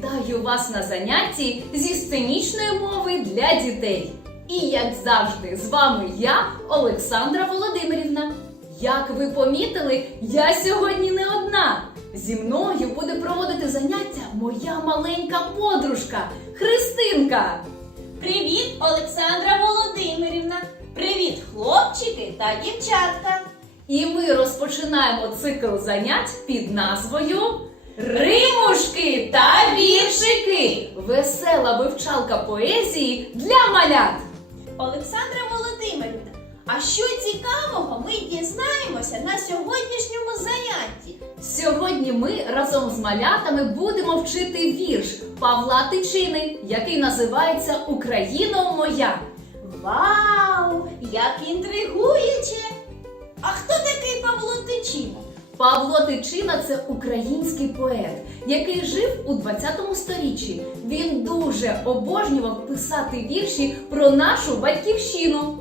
Вітаю вас на занятті зі сценічної мови для дітей. І як завжди, з вами я, Олександра Володимирівна. Як ви помітили, я сьогодні не одна. Зі мною буде проводити заняття моя маленька подружка Христинка. Привіт, Олександра Володимирівна! Привіт, хлопчики та дівчатка! І ми розпочинаємо цикл занять під назвою Римушки та віршики. Весела вивчалка поезії для малят. Олександра Володимирівна, а що цікавого ми дізнаємося на сьогоднішньому занятті? Сьогодні ми разом з малятами будемо вчити вірш Павла Тичини, який називається Україно моя. Вау! Як інтригуюче! А хто такий Павло Тичина? Павло Тичина це український поет, який жив у 20 сторіччі. Він дуже обожнював писати вірші про нашу батьківщину.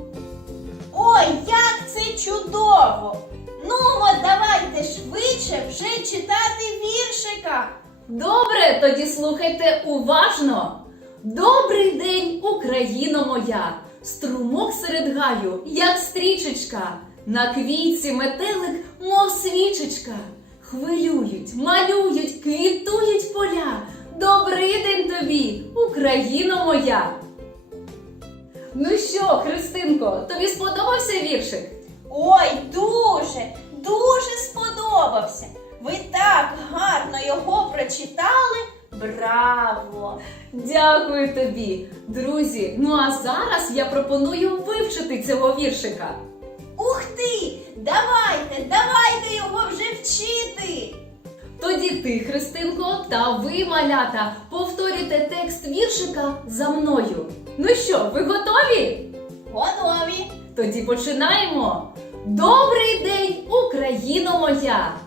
Ой, як це чудово! Ну, от давайте швидше вже читати віршика. Добре, тоді слухайте уважно. Добрий день, Україно моя! Струмок серед гаю, як стрічечка, на квітці метелик, мов свічечка. Хвилюють, малюють, квітують поля. Добрий день тобі, Україно моя! Ну що, Христинко, тобі сподобався віршик? Ой, дуже, дуже сподобався. Ви так гарно його прочитали. Браво! Дякую тобі, друзі. Ну а зараз я пропоную вивчити цього віршика. Ух ти! Давайте, давайте його вже вчити! Тоді ти, Христинко, та ви, малята, повторюйте текст віршика за мною. Ну що, ви готові? Готові! Тоді починаємо. Добрий день, Україно моя!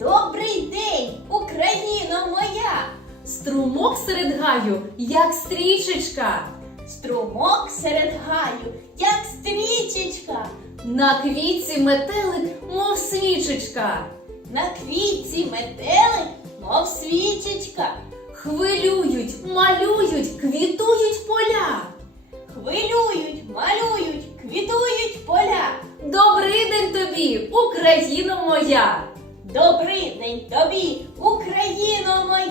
Добрий день, Україно моя! Струмок серед гаю, як стрічечка. Струмок серед гаю, як стрічечка, На квітці метелик, мов свічечка. на квітці метелик, мов свічечка. Хвилюють, малюють, квітують поля. Хвилюють, малюють, квітують поля. Добрий день тобі, Україно моя! Добрий день тобі, Україно моя!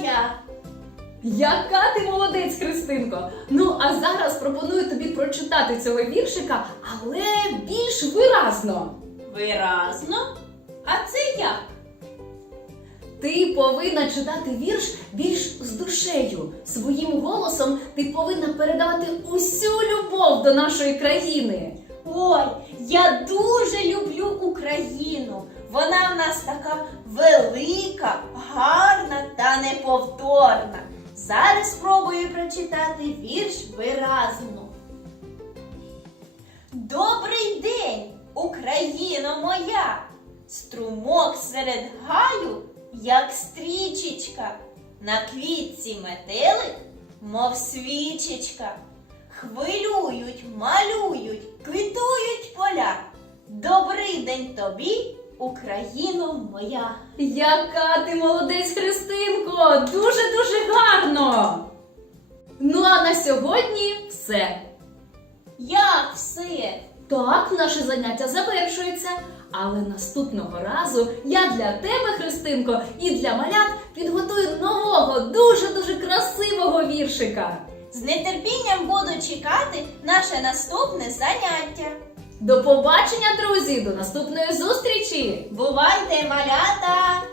Яка ти молодець, Христинко! Ну а зараз пропоную тобі прочитати цього віршика, але більш виразно. Виразно? А це як? Ти повинна читати вірш більш з душею. Своїм голосом ти повинна передавати усю любов до нашої країни. Ой, я дуже люблю Україну. Вона в нас така велика, гарна та неповторна. Зараз спробую прочитати вірш виразно. Добрий день, Україно моя! Струмок серед гаю, як стрічечка, на квітці метелик, мов свічечка. Хвилюють, малюють, квітують поля. Добрий день тобі, Україно моя. Яка ти молодець, Христинко! Дуже-дуже гарно! Ну а на сьогодні все. Як все? Так, наше заняття завершується. Але наступного разу я для тебе, Христинко, і для малят підготую нового, дуже-дуже красивого віршика. З нетерпінням буду чекати наше наступне заняття. До побачення, друзі! До наступної зустрічі! Бувайте, малята!